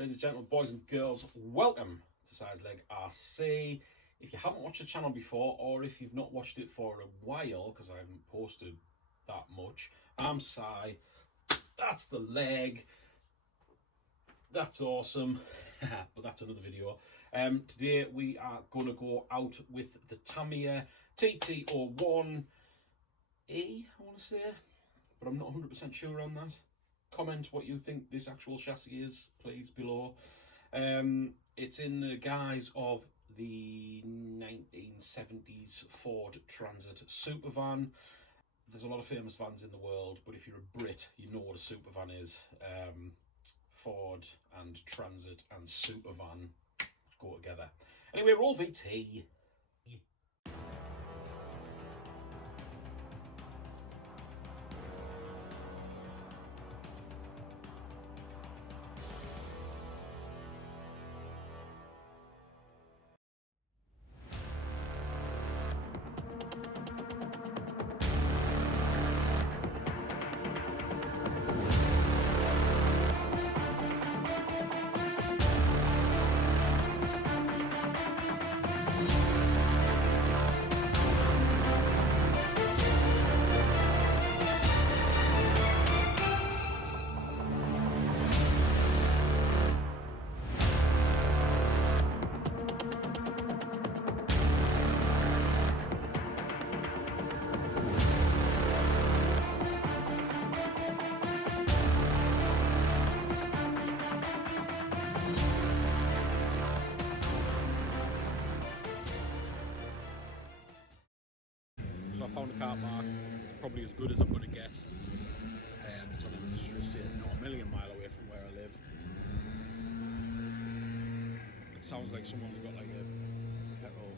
Ladies and gentlemen, boys and girls, welcome to Size Leg RC. If you haven't watched the channel before, or if you've not watched it for a while, because I haven't posted that much, I'm Si. That's the leg. That's awesome, but that's another video. Today we are going to go out with the Tamiya TT01E, I want to say, but I'm not 100% sure on that. Comment what you think this actual chassis is, please, below. It's in the guise of the 1970s Ford Transit Supervan. There's a lot of famous vans in the world, but if you're a Brit, you know what a Supervan is. Ford and Transit and Supervan go together. Anyway, roll VT. So I found a car park, it's probably as good as I'm going to get. It's on an industrial estate, not a million mile away from where I live. It sounds like someone's got like a petrol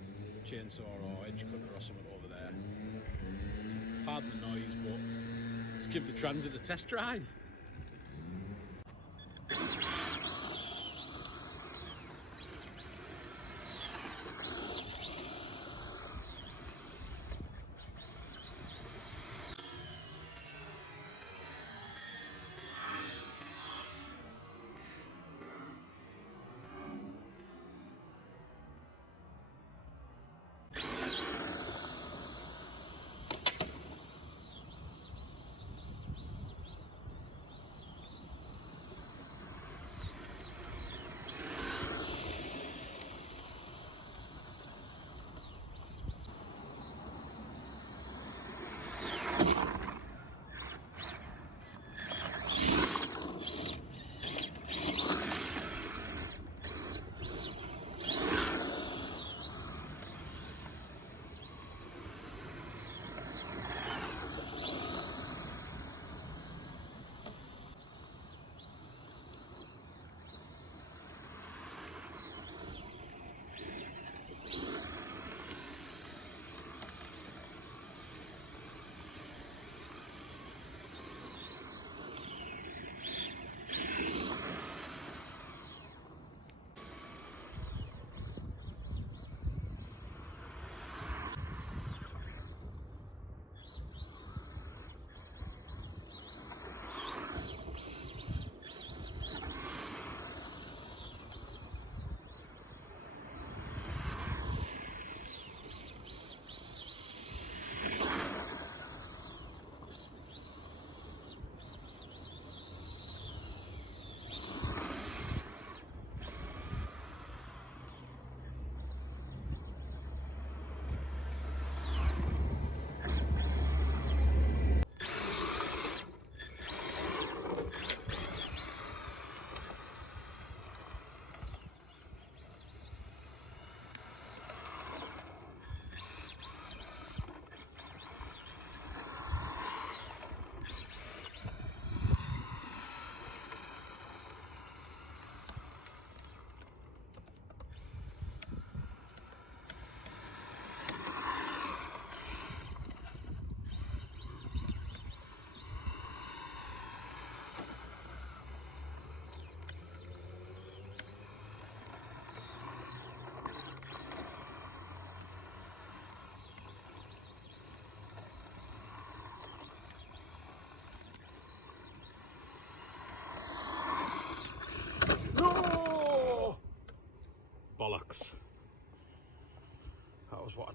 chainsaw or edge cutter or something over there. Pardon the noise, but let's give the Transit a test drive.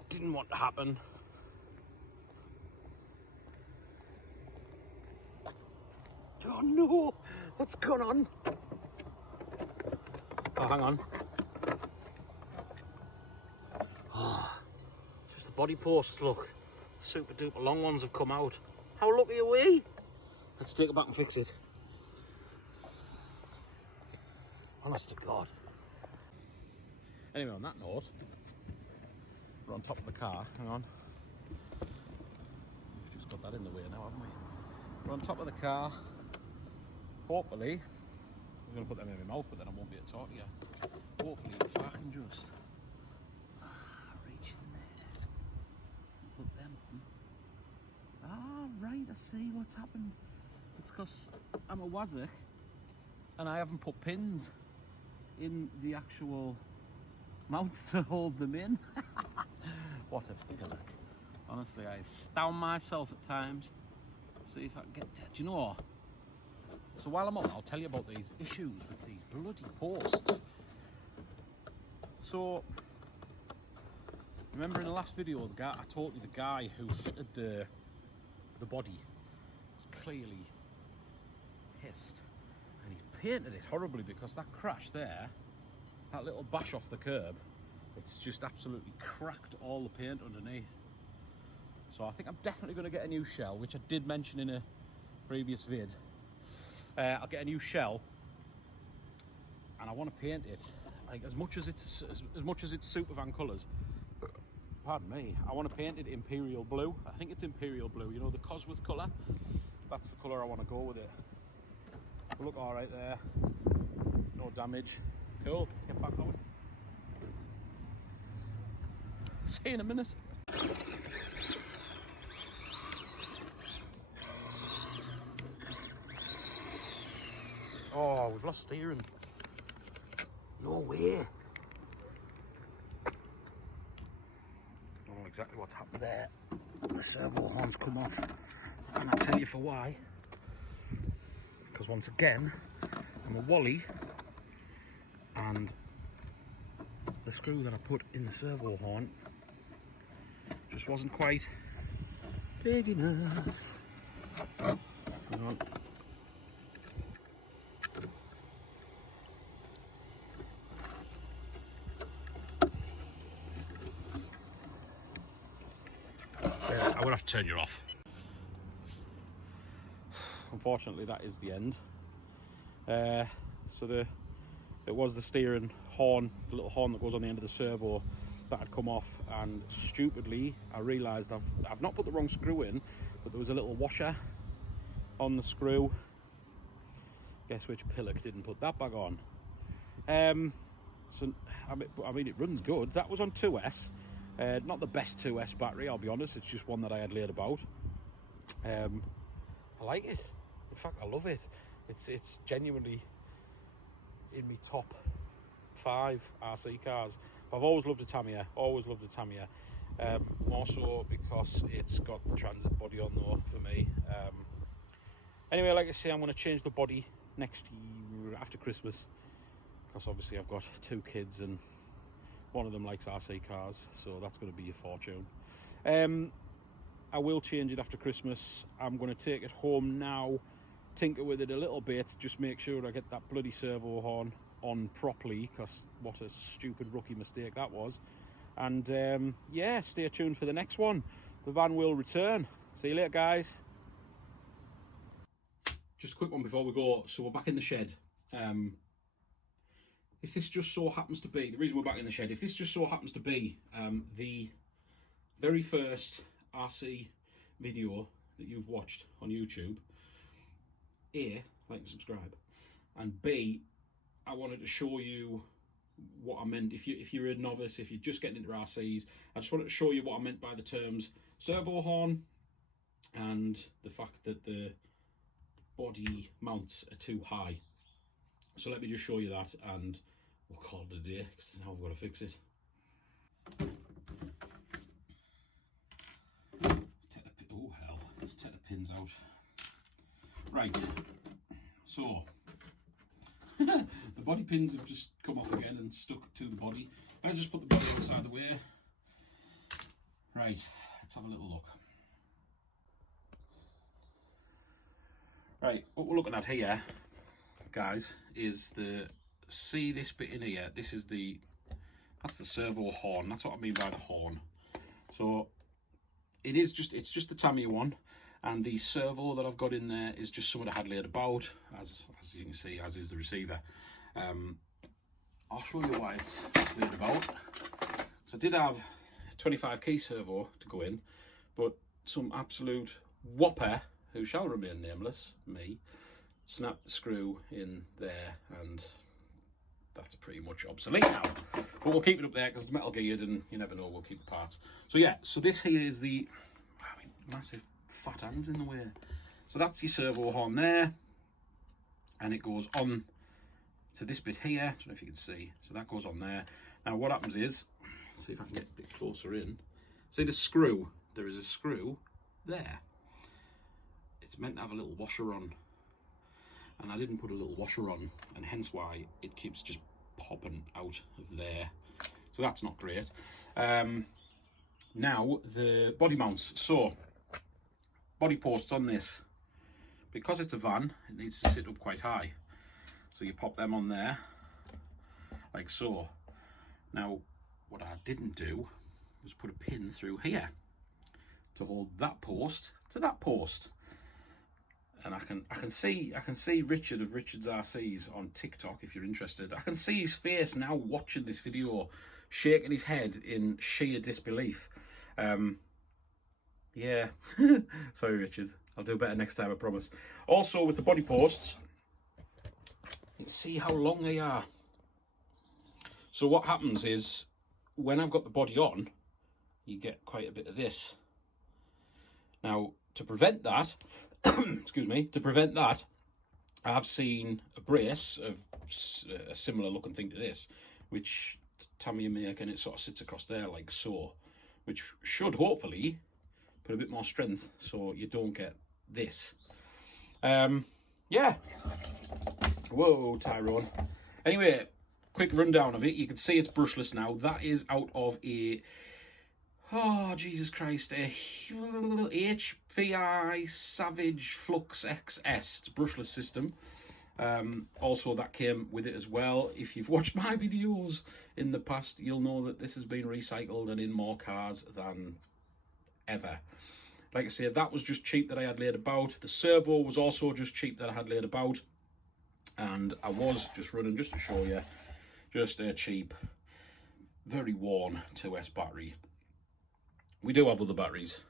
didn't want to happen. Oh no, what's going on? Oh, hang on. Oh, just the body posts, look. Super duper long ones have come out. How lucky are we? Let's take it back and fix it. Honest to God. Anyway, on that note, we're on top of the car. Hang on. We've just got that in the way now, haven't we? We're on top of the car. Hopefully, I'm going to put them in my mouth, but then I won't be able to talk to you. Hopefully, if I can just reach in there, put them on. Ah, right, I see what's happened. It's because I'm a wazzock and I haven't put pins in the actual mounts to hold them in. What a pillock. Honestly, I astound myself at times. See if I can get that. Do you know what? So while I'm on, I'll tell you about these issues with these bloody posts. So, remember in the last video, the guy I told you, the guy who fitted the body was clearly pissed, and he's painted it horribly because that crash there, that little bash off the curb, it's just absolutely cracked all the paint underneath. So I think I'm definitely going to get a new shell, which I did mention in a previous vid. I'll get a new shell, and I want to paint it like as much as it's Supervan colours. Pardon me. I want to paint it Imperial Blue. I think it's Imperial Blue. You know, the Cosworth colour. That's the colour I want to go with it. It'll look all right there. No damage. Cool. Let's get back going. See you in a minute. Oh, we've lost steering. No way. I don't know exactly what's happened there. The servo horn's come off. And I'll tell you for why. Because once again, I'm a wally. And the screw that I put in the servo horn just wasn't quite big enough. Hang on. I will have to turn you off. Unfortunately, that is the end. So it was the steering horn, the little horn that goes on the end of the servo, that had come off, and stupidly I realised I've not put the wrong screw in, but there was a little washer on the screw. Guess which pillock didn't put that back on. So I mean it runs good. That was on 2S. Not the best 2S battery, I'll be honest. It's just one that I had laid about. I like it. In fact, I love it. It's genuinely in my top 5 RC cars. I've always loved a Tamiya. Always loved a Tamiya. More so because it's got the transit body on though for me. Anyway, like I say, I'm going to change the body next year after Christmas, because obviously I've got 2 kids and one of them likes RC cars, so that's going to be a fortune. I will change it after Christmas. I'm going to take it home now, tinker with it a little bit, just make sure I get that bloody servo horn on properly, because what a stupid rookie mistake that was. And yeah, stay tuned for the next one. The van will return. See you later, guys. Just a quick one before we go. So we're back in the shed. If this just so happens to be, the reason we're back in the shed, if this just so happens to be the very first RC video that you've watched on YouTube, A, like and subscribe, and B, I wanted to show you what I meant. If you're a novice, if you're just getting into RCs, I just wanted to show you what I meant by the terms servo horn and the fact that the body mounts are too high. So let me just show you that and we'll call it a day, because now I've got to fix it. Oh hell, let's take the pins out. Right, so the body pins have just come off again and stuck to the body. I just put the body inside the way. Right, let's have a little look. Right, what we're looking at here, guys, is see this bit in here. This is that's the servo horn. That's what I mean by the horn. So it's just the Tamiya one, and the servo that I've got in there is just something I had laid about, as you can see, as is the receiver. I'll show you why it's laid about. So I did have 25 key servo to go in, but some absolute whopper, who shall remain nameless, me, snapped the screw in there, and that's pretty much obsolete now. But we'll keep it up there because it's metal geared and you never know, we'll keep the parts. So yeah, so this here is massive fat hands in the way. So that's your servo horn there, and it goes on to this bit here. I don't know if you can see. So that goes on there. Now what happens is, let's see if I can get a bit closer in. See the screw? There is a screw there. It's meant to have a little washer on, and I didn't put a little washer on, and hence why it keeps just popping out of there. So that's not great. Now the body mounts. So body posts on this, because it's a van, it needs to sit up quite high. So you pop them on there, like so. Now, what I didn't do was put a pin through here to hold that post to that post. And I can see Richard of Richard's RCs on TikTok, if you're interested. I can see his face now watching this video, shaking his head in sheer disbelief. Yeah, sorry Richard, I'll do better next time, I promise. Also with the body posts, let's see how long they are. So what happens is, when I've got the body on, you get quite a bit of this. Now, to prevent that, excuse me, to prevent that, I've seen a brace of a similar looking thing to this, which Tamiya make, and it sort of sits across there like so, which should hopefully put a bit more strength so you don't get this. Yeah. Whoa, Tyrone. Anyway, quick rundown of it. You can see it's brushless now. That is out of a, oh Jesus Christ, a HPI Savage Flux XS. It's a brushless system. Also that came with it as well. If you've watched my videos in the past, you'll know that this has been recycled and in more cars than ever. Like I said, that was just cheap that I had laid about. The servo was also just cheap that I had laid about. And I was just running, just to show you, just a cheap, very worn 2S battery. We do have other batteries,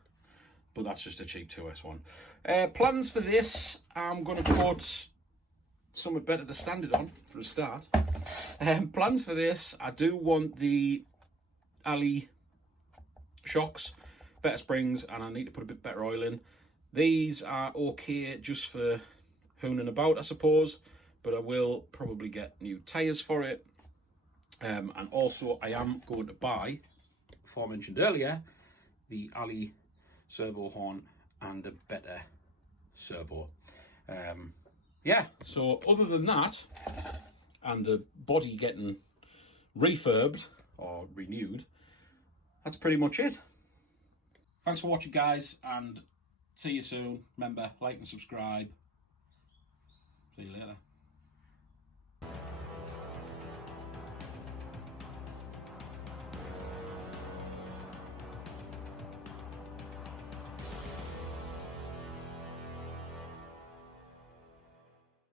but that's just a cheap 2S one. Plans for this, I'm going to put something better to stand it on for a start. Plans for this, I do want the alley shocks, better springs, and I need to put a bit better oil in. These are okay just for hooning about, I suppose, but I will probably get new tyres for it. And also I am going to buy, aforementioned earlier, the alley servo horn and a better servo. Yeah, so other than that, and the body getting refurbed or renewed, that's pretty much it. Thanks for watching, guys, and see you soon. Remember, like and subscribe.